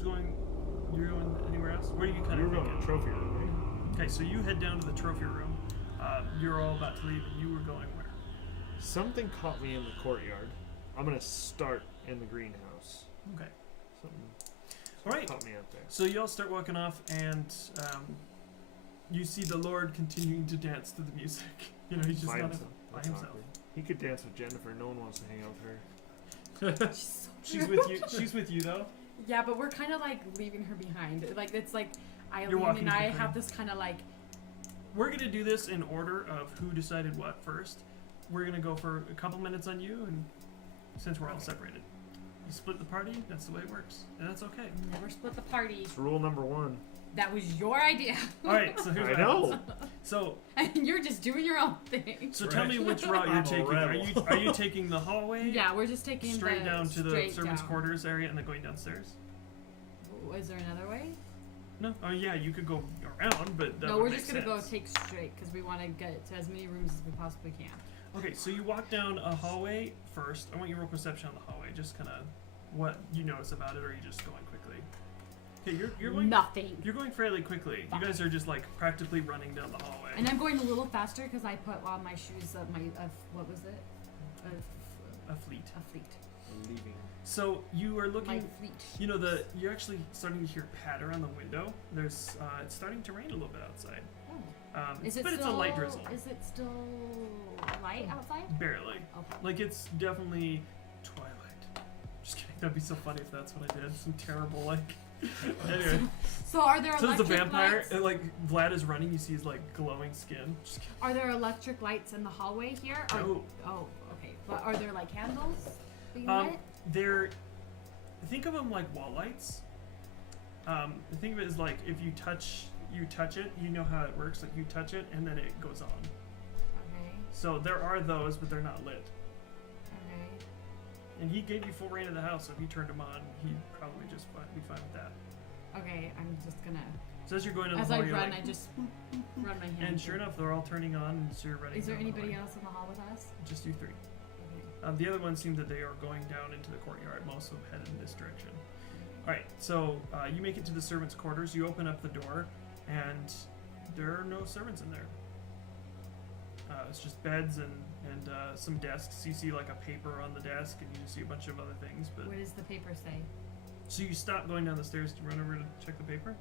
who's going? You're going anywhere else? Where are you kind of going to the trophy room, right? Okay, so you head down to the trophy room. You're all about to leave, and you were going where? Something caught me in the courtyard. I'm going to start in the greenhouse. Okay. Something All right. caught me out there. So you all start walking off, and you see the Lord continuing to dance to the music. You know, he's just By not himself. by That's himself. awkward. He could dance with Jennifer. No one wants to hang out with her. She's with you. She's with you though. Yeah, but we're kind of like leaving her behind. Like it's like You're Eileen walking and I quickly. have this kind of like. We're gonna do this in order of who decided what first. We're gonna go for a couple minutes on you, and since we're all separated, you split the party. That's the way it works, and that's okay. Never split the party. It's rule number 1. That was your idea. All right. So here's I what know. happens. So And you're just doing your own thing. so tell me which route you're I'm a taking. rebel. Are you taking the hallway? Yeah, we're just taking Straight down to the straight servants' down. quarters area and then going downstairs. Is there another way? No. Oh yeah, you could go around, but that No, would we're make just gonna go sense. take straight because we want to get to as many rooms as we possibly can. Okay, so you walk down a hallway first. I want you to roll perception on the hallway, just kind of what you notice about it, or are you just going quickly? Okay, you're going. Nothing. You're going fairly quickly. You guys are just like practically running down the hallway. And I'm going a little faster because I put on my shoes of my what was it? A fleet. A fleet. Leaving. So you are My looking. fleet. You know you're actually starting to hear patter on the window. There's it's starting to rain a little bit outside. Oh. Is it but still, it's a light drizzle. Is it still light outside? Barely. Okay. Like it's definitely twilight. Just kidding. That'd be so funny if that's what I did. Some terrible like. Anyway. So are there So there's a electric vampire, lights? and, like Vlad is running. You see his like glowing skin. Just kidding. Are there electric lights in the hallway here? No. Oh, okay. But are there like candles being Um, lit? they're think of them like wall lights. Think of it as like if you touch it, you know how it works. Like you touch it and then it goes on. Okay. So there are those, but they're not lit. Okay. And he gave you full reign of the house, so if you turned them on, he'd probably just be fine with that. Okay. I'm just gonna. So as you're going down the As hall, I you're run, like, I just run my hand. and sure enough, they're all turning on, and so you're running. Is there down the anybody hallway. else in the hall with us? Just you 3. Okay. The other ones seem that they are going down into the courtyard. Most of them headed in this direction. All right, so you make it to the servants' quarters. You open up the door, and there are no servants in there. It's just beds and some desks. You see like a paper on the desk, and you see a bunch of other things. But What does the paper say? so you stop going down the stairs to run over to check the paper.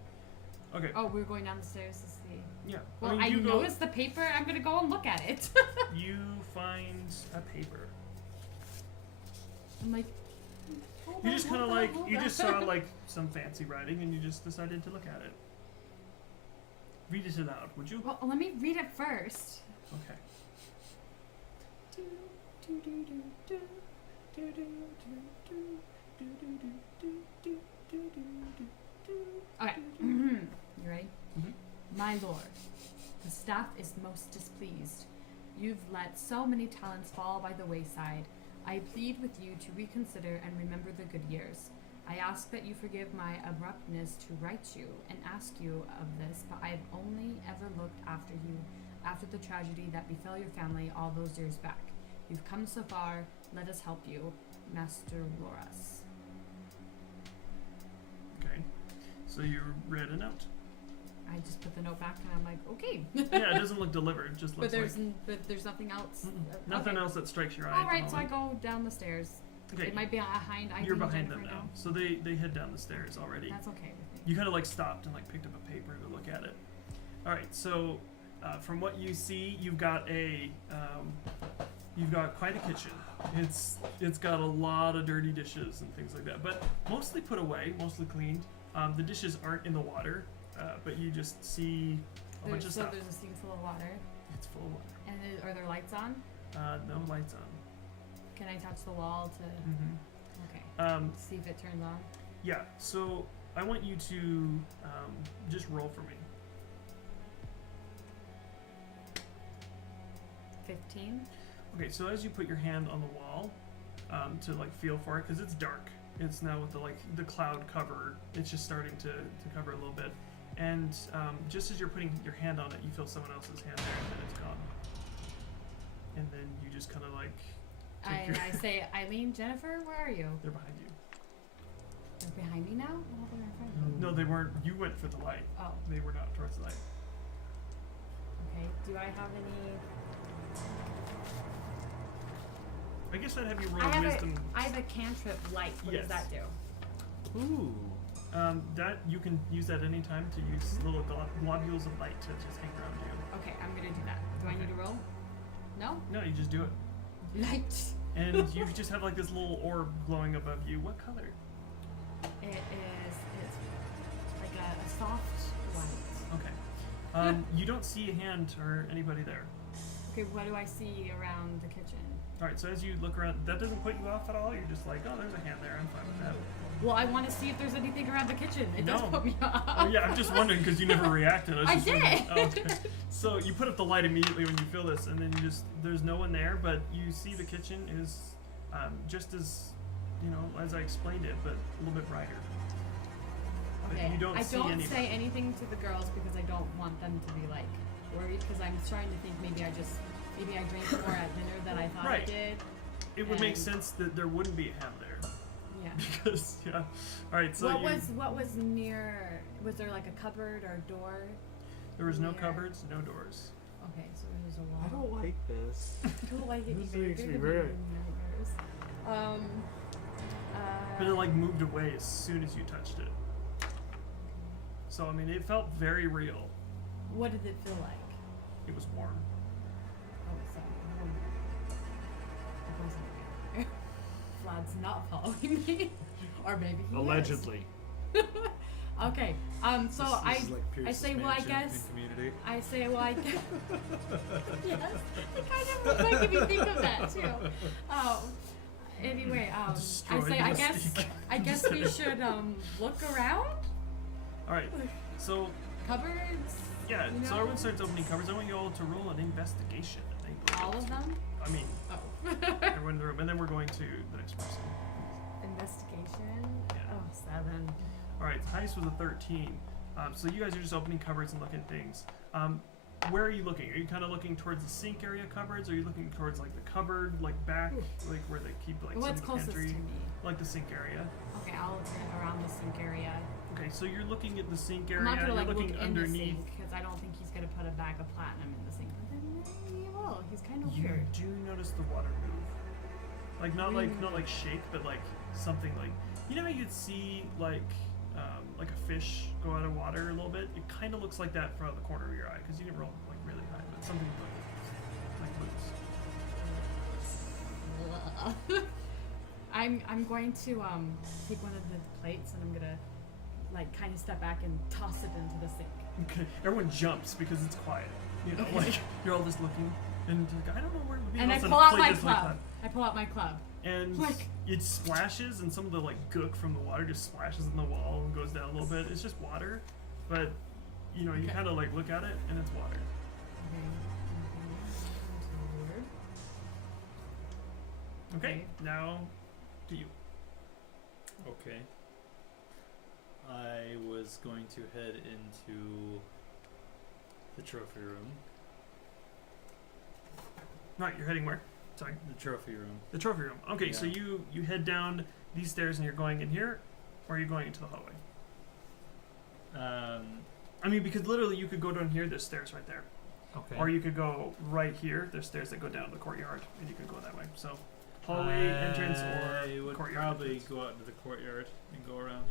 Okay. Oh, we're going down the stairs to see. Yeah. Well, mean, I you go- noticed the paper. I'm gonna go and look at it. You find a paper. I'm like. You just kind of like you just saw like some fancy writing, and you just decided to look at it. Read it aloud, would you? Well, let me read it first. Okay. Okay. You ready? Mhm. My lord, the staff is most displeased. You've let so many talents fall by the wayside. I plead with you to reconsider and remember the good years. I ask that you forgive my abruptness to write you and ask you of this, but I have only ever looked after you after the tragedy that befell your family all those years back. You've come so far, let us help you, Master Loras. Okay. So you read a note. I just put the note back and I'm like, okay. Yeah, it doesn't look delivered. It just But looks there's nothing else. nothing okay. else that strikes your eye. All at the right, so I moment. go down the stairs. Okay. It might be behind. You're Eileen and behind them Jennifer now, so they head down the stairs already. That's okay with me. You kind of like stopped and like picked up a paper to look at it. All right, so from what you see, you've got quite a kitchen. It's got a lot of dirty dishes and things like that, but mostly put away, mostly cleaned. The dishes aren't in the water, but you just see a bunch of stuff. There's a sink full of water. It's full of water. And are there lights on? No lights on. Can I touch the wall to? Mm-hmm. Okay. See if it turns on. Yeah. So I want you to just roll for me. 15. Okay, so as you put your hand on the wall to like feel for it, because it's dark. It's now with the cloud cover. It's just starting to cover a little bit, and just as you're putting your hand on it, you feel someone else's hand there, and then it's gone. And then you just kind of like. I say, Eileen, Jennifer, where are you? They're behind you. They're behind me now? Oh, they're in front of me. No, they weren't. You went for the light. Oh, They were not towards the light. okay. Do I have any? I guess I'd have you roll wisdom. I have a cantrip light. What Yes. does that do? Ooh. That you can use that any time to use little globules of light to just hang around you. Okay, I'm gonna do that. Do I need to roll? No? No, you just do it. Light. And you just have like this little orb glowing above you. What color? It's like a soft white. Okay. You don't see a hand or anybody there. Okay, what do I see around the kitchen? Alright, so as you look around, that doesn't put you off at all? You're just like, oh, there's a hand there. I'm fine with that. Well, I want to see if there's anything around the kitchen. It does No. put me off. Oh, yeah, I'm just wondering because you never reacted. I just did. wondering. Oh, okay. So you put up the light immediately when you feel this, and then there's no one there, but you see the kitchen is just as, as I explained it, but a little bit brighter. But Okay. you don't I see don't anybody. say anything to the girls because I don't want them to be like worried because I'm starting to think maybe I drank more at dinner than I thought I Right. did. It would make and- sense that there wouldn't be a hand there. Yeah. Because, yeah. Alright, so What was near? Was there like a cupboard or a door? there was no near- cupboards, no doors. Okay, so there's a wall. I don't like this. I don't like it This either. makes me You're very- giving me nightmares. But it like moved away as soon as you touched it. So I mean, it felt very real. What did it feel like? It was warm. Oh, sorry. It wasn't there. Vlad's not following me, or maybe he Allegedly. is. Okay. So This I is like Pierce's say, well, I mansion guess- in Community. I say, well, I guess. Yes, it kind of was making me think of that too. Anyway, I Destroyed say, the I guess we should look around. All right. So Cupboards. yeah. You So know? everyone starts opening cupboards. I want you all to roll an investigation. All of them. I mean, Oh. everyone in the room, and then we're going to the next person. Investigation. Yeah. Oh, 7. All right. Highest was a 13. So you guys are just opening cupboards and looking at things. Where are you looking? Are you kind of looking towards the sink area cupboards? Or are you looking towards like the cupboard, like back, like where they keep like What's some closest pantry, to me? like the sink area? Okay, I'll turn around the sink area. Okay, so you're looking at the sink area. I'm not gonna You're like looking look underneath. in the sink because I don't think he's gonna put a bag of platinum in the sink. But then maybe he will. He's kind of You weird. do notice the water move, like not like shake, but like something like how you'd see like a fish go out of water a little bit. It kind of looks like that from the corner of your eye because you didn't roll like really high, but something moves. I'm going to take one of the plates and I'm gonna like kind of step back and toss it into the sink. Okay, everyone jumps because it's quiet. Like you're all just looking, and like, I don't know where it would be. And I all of a pull sudden, out plate my just like club. I pull out my club. that. And Like- it splashes, and some of the like gook from the water just splashes in the wall and goes down a little bit. It's just water, but you Okay. kind of like look at it, and it's water. Okay, Okay. now to you. Okay. I was going to head into the trophy room. Right, you're heading where? Sorry, The trophy room. the trophy room. Okay, so Yeah. you head down these stairs, and you're going in here, or are you going into the hallway? I mean, because literally you could go down here. There's stairs right there. Okay. Or you could go right here. There's stairs that go down to the courtyard, and you could go that way. So, hallway entrance I or would courtyard probably entrance. go out into the courtyard and go around.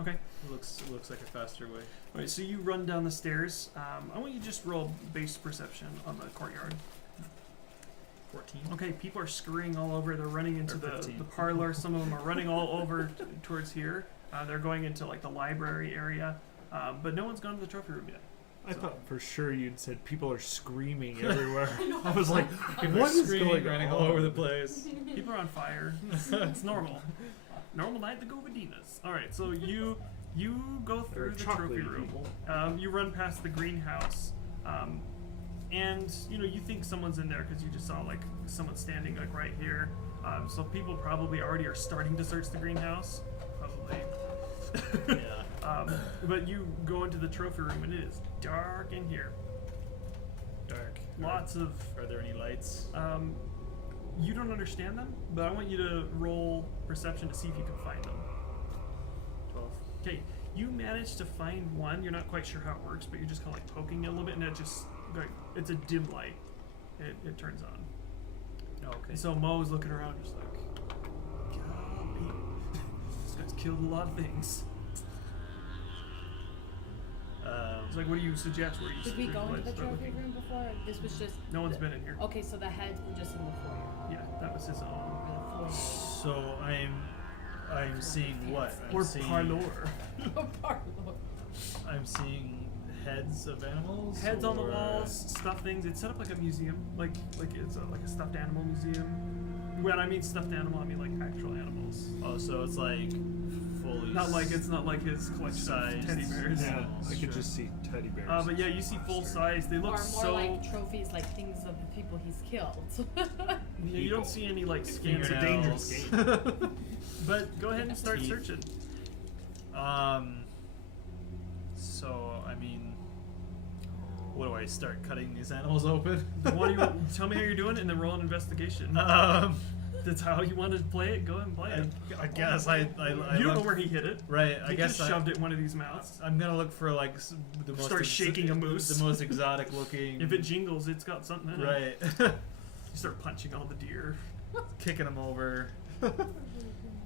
Okay. It looks like a faster way. All right. So you run down the stairs. I want you to just roll base perception on the courtyard. 14. Okay. People are scurrying all over. They're running into Or the 15. parlor. Some of them are running all over towards here. They're going into like the library area. But no one's gone to the trophy room yet. I So- thought for sure you'd said people are screaming everywhere. know. I was like, People what are is screaming, going running on? all over the place. People are on fire. It's normal. Normal night at the Govadinas. All right, so you go There are through the trophy chocolatey room. people. You run past the greenhouse, and you think someone's in there because you just saw like someone standing like right here. So people probably already are starting to search the greenhouse. Probably. Yeah. But you go into the trophy room and it is dark in here. Dark. Lots of. Are there any lights? You don't understand them, but I want you to roll perception to see if you can find them. Okay, you manage to find one. You're not quite sure how it works, but you're just kind of like poking it a little bit, and it just like it's a dim light. It turns on. Oh, okay. And so Mo's looking around, just like, golly, this guy's killed a lot of things. It's like, what do you suggest? Where you Did we go into the start trophy looking? room before? This was just. No one's been in here. Okay, so the heads were just in the foyer. Yeah, that was his own. Or the foyer. So I'm seeing what? Or seeing, parlor. I'm seeing heads of animals. Heads on the or- walls, stuffed things. It's set up like a museum, like it's like a stuffed animal museum. When I mean stuffed animal, I mean like actual animals. Oh, so it's like fully. It's not like his collection of sized. teddy bears. Yeah, I Sure. could just see teddy bears. But yeah, you see full size. They look Or more so. like trophies, like things of the people he's killed. Yeah, you don't see any like scans. It's a Fingernails. dangerous game. But go ahead and start Teeth. searching. So I mean, what do I start cutting these animals open? What do you tell me how you're doing it, and then roll an investigation. That's how you want to play it. Go ahead and play it. I guess I You don't know look- where he hit it. Right, I He guess just shoved it in one of these mouths. I'm gonna look for like the most Start shaking a moose. the most exotic looking. If it jingles, it's got something in it. right, You start punching all the deer. kicking them over.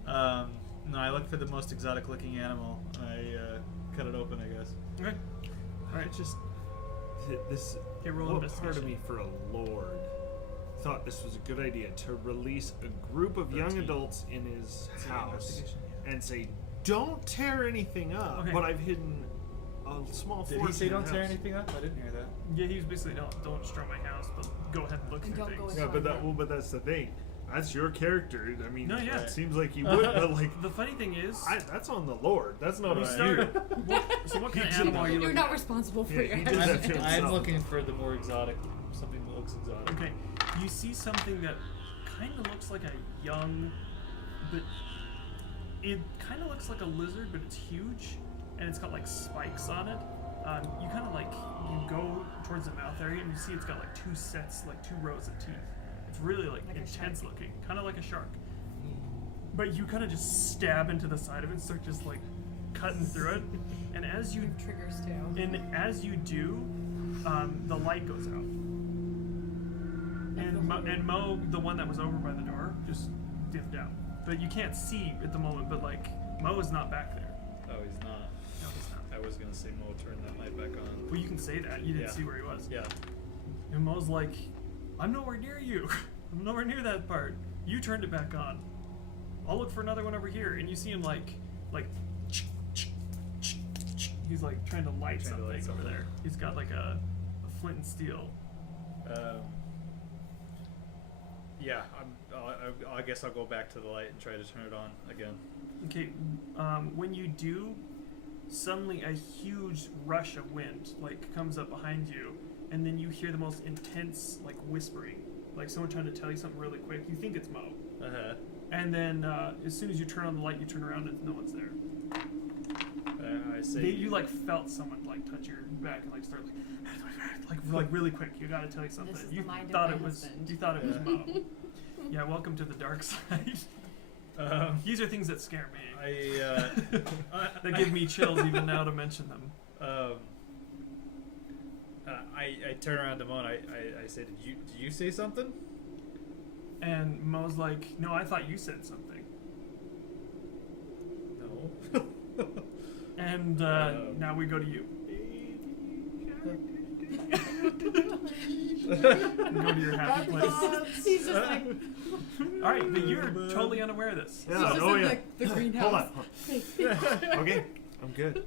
No, I look for the most exotic looking animal. I cut it open, I guess. Okay. Alright, just this. Okay, roll What investigation. part of me for a lord thought this was a good idea to release a group of young 13. adults in his That's the house investigation, yeah. and say, "Don't tear anything up." Okay. But I've hidden a small Did fortune. he say in don't the tear house. anything up? I didn't hear that. Yeah, he was basically don't destroy my house, but go ahead and look And through don't go things. in- Yeah, but but that's the thing. That's your character. I mean, No, yeah. it seems like you would, but like, The funny thing is, that's on the Lord. That's not you on start. you. So what kind of He animal are you You're looking not at? responsible for Yeah, your he head. did that to I'm himself. looking for the more exotic, something that looks exotic. Okay, you see something that kind of looks like a young, but it kind of looks like a lizard, but it's huge, and it's got like spikes on it. You kind of like you go towards the mouth area, and you see it's got like two rows of teeth. It's really like Like a intense shark. looking, kind of like a shark. But you kind of just stab into the side of it, and start just like cutting through it, and as you Triggers too. do, the light goes out. And Mo, the one that was over by the door, just dipped out. But you can't see at the moment, but like, Mo is not back there. Oh, he's not. No, he's not. I was gonna say Mo turn that light back on. Well, you can say that. You didn't Yeah. see where he was. Yeah. And Mo's like, I'm nowhere near you. I'm nowhere near that part. You turned it back on. I'll look for another one over here. And you see him like, he's like trying to light Trying to something light over something. there. He's got like a flint and steel. Yeah. I guess I'll go back to the light and try to turn it on again. Okay, when you do, suddenly a huge rush of wind like comes up behind you, and then you hear the most intense like whispering, like someone trying to tell you something really quick. You think it's Mo, and then as soon as you turn on the light, you turn around and no one's there. I say. You like felt someone like touch your back and like start like really quick. You gotta tell you something. This is the You mind of thought my it was husband. you thought it was Yeah. Mo. Yeah, welcome to the dark side. These are things that scare me. That give me chills even now to mention them. I turn around to Mo and I say, did you say something? And Mo's like, no, I thought you said something. No. And now we go to you. Go to your happy place. He's just like, All right, but you're totally unaware of this. Yeah. he's just Oh in yeah. the greenhouse. Hold on. Okay, I'm good.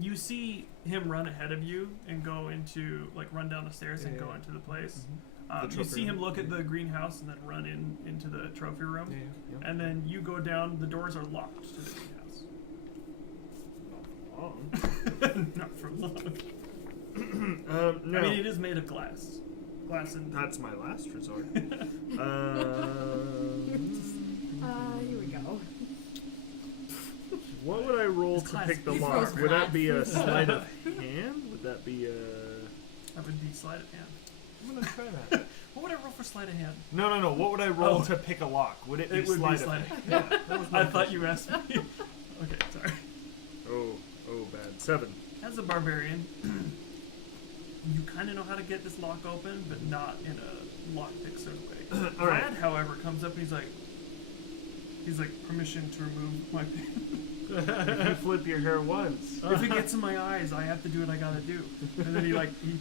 You see him run ahead of you and go into, like, run down the stairs and Yeah. go into the place. The You trophy see him room. look at the greenhouse and then run into the trophy room. Yeah. And then you go down. The doors are locked to the greenhouse. Not for long. No. I mean, it is made of glass. Glass and That's my last resort. Here we go. What would I roll It's to class. pick the He lock? throws Would that be a glass. sleight of hand? Would that be a? that would be sleight of hand. I'm gonna try that. What would I roll for sleight of hand? No. What would I roll Oh. to pick a lock? Would it be It would sleight be of sleight hand? of hand. That was my I thought you asked me. Okay, sorry. Oh, bad. 7. As a barbarian, you kind of know how to get this lock open, but not in a lockpick sort of way. All right. Vlad, however, comes up and he's like, permission to remove my pin. If you flip your hair once. If it gets in my eyes, I have to do what I gotta do. And then he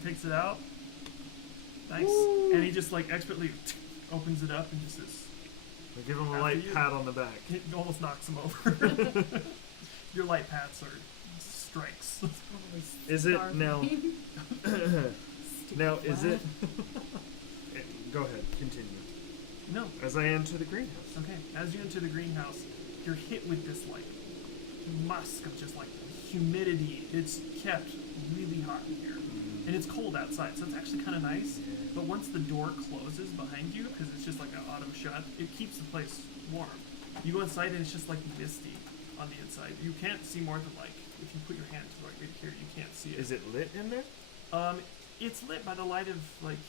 takes it out. Nice. Woo. And he just like expertly opens it up and just says, I give him a After light you. pat on the back. it almost knocks him over. Your light pats are strikes. Probably Is it starving. now? Stupid Now, is Vlad. it? Go ahead, continue. No. As I enter the greenhouse. Okay. As you enter the greenhouse, you're hit with this like musk of just like humidity. It's kept really hot in here. And it's cold outside, so it's actually kind of nice. But once the door closes behind you, because it's just like an auto shut, it keeps the place warm. You go inside and it's just like misty on the inside. You can't see more than like, if you put your hand to like right here, you can't see it. Is it lit in there? It's lit by the light of like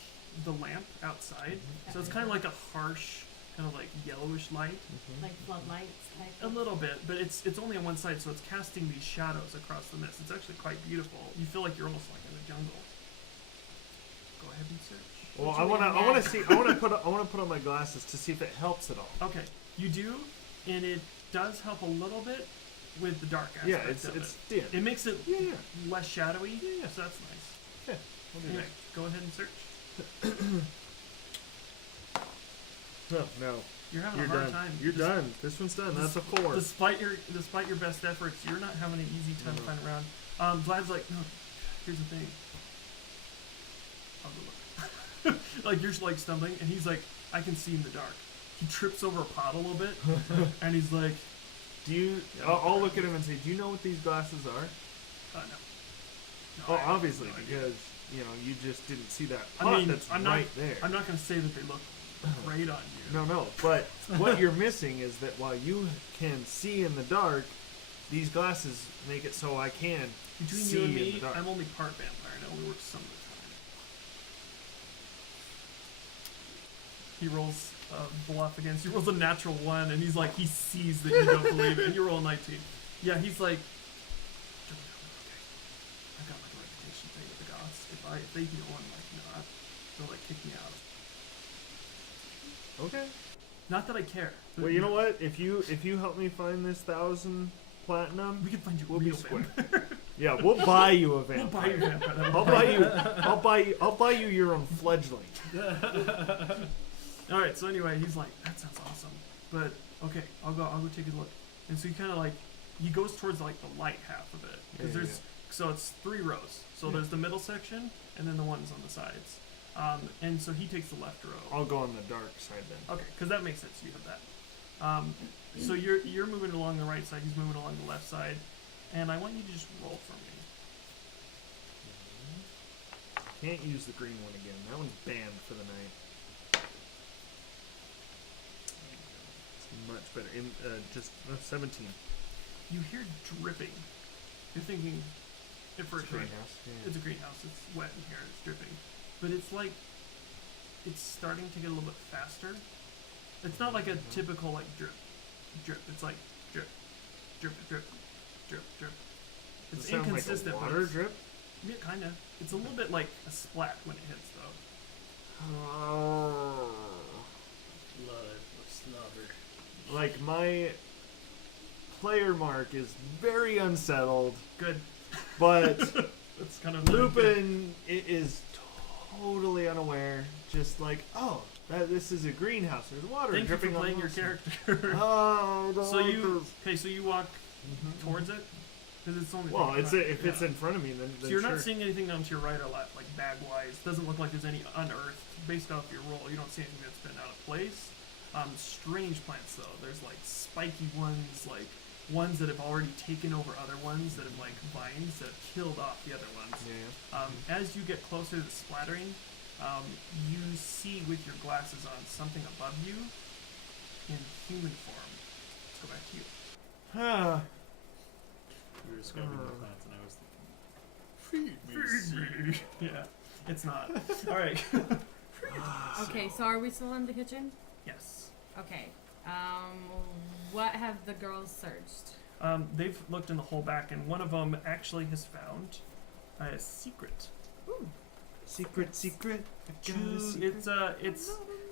the lamp outside, so it's kind of like a harsh, kind of like yellowish light. Like floodlights type. A little bit, but it's only on one side, so it's casting these shadows across the mist. It's actually quite beautiful. You feel like you're almost like in the jungle. Go ahead and search. Well, Put I you want to. in I want there. to see. I want to put on my glasses to see if it helps at all. Okay, you do, and it does help a little bit with the dark aspect Yeah, it's of dim. it makes it Yeah. less shadowy, Yeah. so that's nice. Okay, we'll do Anyway, go ahead and search. that. No, You're having you're a hard done. time. You're done. This one's done. That's a 4. Despite your best efforts, you're not having an easy time No. finding around. Vlad's like, no, here's the thing. I'll go look. Like you're like stumbling, and he's like, I can see in the dark. He trips over a pot a little bit, and he's like, Do you? Yeah. I'll look at him and say, do you know what these glasses are? no. No, Oh, I have obviously, no idea. because you just didn't see that I pot mean, that's I'm right there. I'm not gonna say that they look great on you. No, but what you're missing is that while you can see in the dark, these glasses make it so I can Between see you and in me, the dark. I'm only part vampire. I only work some of the time. He rolls a bluff against you. He rolls a natural 1, and he's like, he sees that you don't believe it, and you roll a 19. Yeah, he's like, okay, I got like a reputation thing with the goths. If they heal, I'm like, no, they'll like kick me out. Okay. Not that I care. but Well, you know what? If you help me find this 1,000 platinum, we can find you a we'll be real square. vampire. Yeah, we'll buy you a We'll vampire. buy you a vampire. That'll I'll be buy fine. you. I'll buy you your own fledgling. All right. So anyway, he's like, that sounds awesome, but okay, I'll go take a look. And so he kind of like, he goes towards like the light half of it because Yeah, there's so it's 3 rows. So Yeah. there's the middle section and then the ones on the sides. And so he takes the left row. I'll go on the dark side then. Okay, because that makes sense. You have that. So you're moving along the right side. He's moving along the left side, and I want you to just roll for me. Can't use the green one again. That one's banned for the night. It's much better. In just 17. You hear dripping. You're thinking, at first, It's right, greenhouse. Yeah. it's a greenhouse. It's wet in here. It's dripping, but it's like it's starting to get a little bit faster. It's not like a typical like drip. It's like drip, drip, drip, drip, drip. Does It's it sound inconsistent. like but a water it's- drip? Yeah, kind of. It's a little bit like a splat when it hits, though. Blood or slobber. Like my player mark is very unsettled, Good. but That's kind of Lupin is totally unaware. Just like, oh, this is a greenhouse. There's water Thank you for dripping on playing the your outside. character. Oh, I don't So like you this. okay? So you walk Mhm. towards it because it's only. Well, like it's front- if it's yeah. in front of me, then So you're sure. not seeing anything onto your right or left, like bag-wise. Doesn't look like there's any unearthed. Based off your roll, you don't see anything that's been out of place. Strange plants though. There's like spiky ones, like ones that have already taken over other ones that have like vines that have killed off the other ones. Yeah. As you get closer to the splattering, you see with your glasses on something above you in human form. Let's go back to you. Ah. You were describing the plants, and I was thinking, feed me seed. Yeah, it's not. All right. Okay, so are we still in the kitchen? Yes. Okay. What have the girls searched? They've looked in the whole back, and one of them actually has found a secret. Ooh. Secret.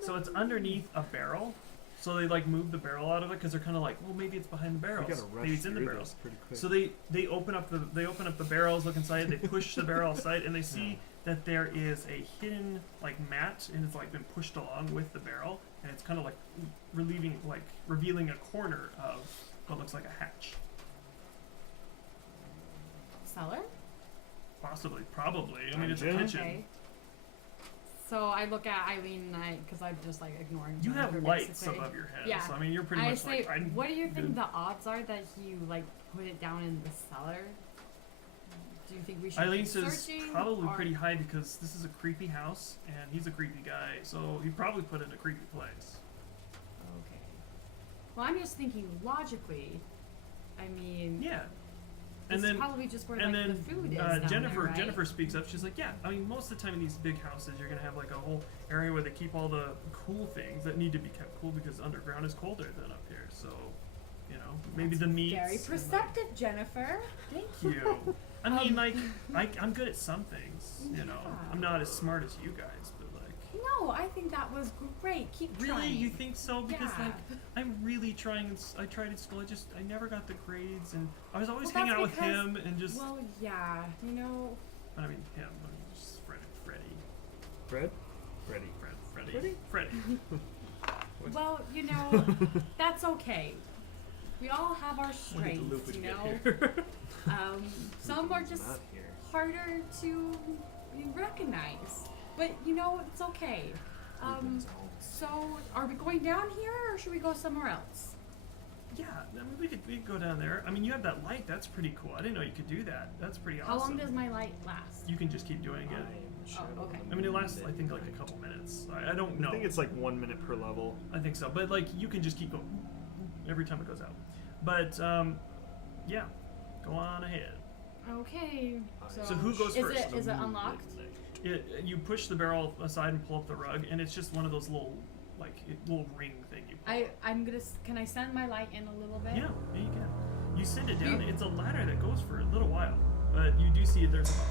It's underneath a barrel. So they like move the barrel out of it because they're kind of like, well, maybe it's behind the barrels. We gotta rush Maybe it's in the through barrels. this pretty quick. So they open up the barrels, look inside, they push the barrel aside, and they see that there is a hidden like mat, and it's like been pushed along with the barrel, and it's kind of like revealing a corner of what looks like a hatch. Cellar? Possibly, probably. I mean, it's a Dungeon? kitchen. Okay. So I look at Eileen and because I'm just like ignoring You have Jennifer, lights basically. above your head, Yeah. so I mean, you're pretty I much say, like, what do you think good. the odds are that you like put it down in the cellar? Do you think we should Eileen keep says searching? probably or- pretty high because this is a creepy house, and he's a creepy guy, so he probably put it in a creepy place. Okay. Well, I'm just thinking logically. I mean, Yeah. this And is then probably just where and like then the food is down Jennifer there, right? Jennifer speaks up. She's like, yeah, I mean, most of the time in these big houses, you're gonna have like a whole area where they keep all the cool things that need to be kept cool because underground is colder than up here. So, you know, maybe the meats. Very and, like- perceptive, Jennifer. Thank you. I mean, like, I'm good at some things. You know, Yeah. I'm not as smart as you guys, but like. No, I think that was great. Keep Really, trying. you think so? Because Yeah. like, I'm really trying. I tried in school. I never got the grades, and I was always Well, hanging out that's with because- him and just. Well, yeah, you know. I mean him. I mean just Freddie. Fred? Freddy. Freddie. Well, you know, that's okay. We all have our strengths, you know. Some are just Not here. harder to recognize, but you know, it's okay. So, are we going down here, or should we go somewhere else? Yeah, I mean we could go down there. I mean you have that light. That's pretty cool. I didn't know you could do that. That's pretty awesome. How long does my light last? You can just keep doing it. Oh, okay. I mean it lasts I think like a couple minutes. I don't know. I think it's like 1 minute per level. I think so. But like you can just keep going every time it goes out. But yeah, go on ahead. Okay. So who goes is first? Is it unlocked? You push the barrel aside and pull up the rug, and it's just one of those little little ring thing you pull. I'm gonna. Can I send my light in a little bit? Yeah, you can. You send it down. It's a ladder that goes for a little while, but you do see there's a bottom.